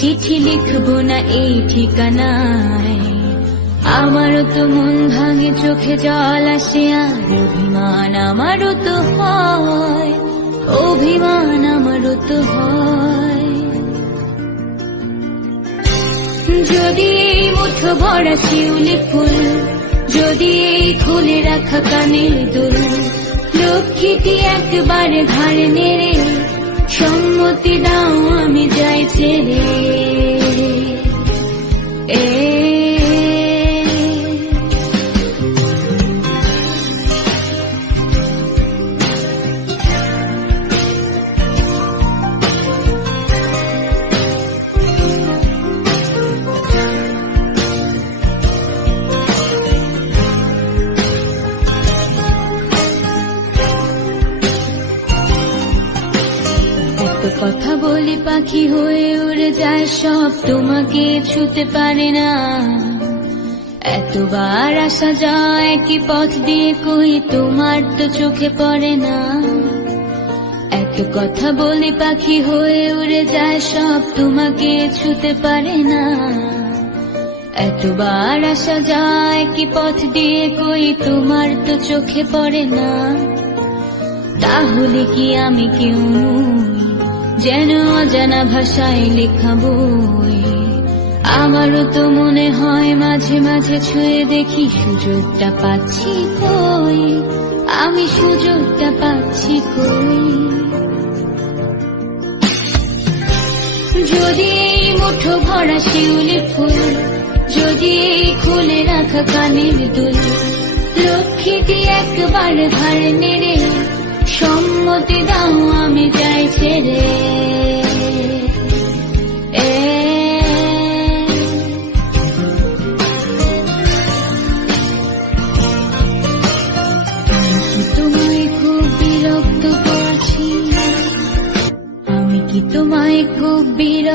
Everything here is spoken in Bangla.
চিঠি লিখব না এই ঠিকানায়। আমারও তো মন ভাঙে, চোখে জল আসে, আর অভিমান আমারও তো হয়। অভিমান আমারও তো হয়। যদি এই মুঠো ভরা শিউলি ফুল, যদি এই খুলে রাখা কানের দুল, লক্ষ্মীটি একবারে ঘাড় নেড়ে সম্মতি দাও কথা বলি পাখি হয়ে উড়ে যায় সব। তোমাকে ছুতে পারে না। এতবার আসা যায় কি পথ দিয়ে কই, তোমার তো চোখে পড়ে না। এত কথা বলি পাখি হয়ে উড়ে যায় সব, তোমাকে ছুতে পারে না। এতবার আসা যায় কি পথ দিয়ে কই, তোমার তো চোখে পড়ে না। তাহলে কি আমি কেউ? যেন অজানা ভাষায় লেখা বই। আমারও তো মনে হয় মাঝে মাঝে ছুঁয়ে দেখি, সুযোগটা পাচ্ছি কই? আমি সুযোগটা পাচ্ছি কই? যদি এই মুঠো ভরা শিউলি ফুল, যদি এই খুলে রাখা কানের দুল, লক্ষ্মীটি একবার ঘাড় নেড়ে, সম্মতি দাও আমি যাই ছেড়ে।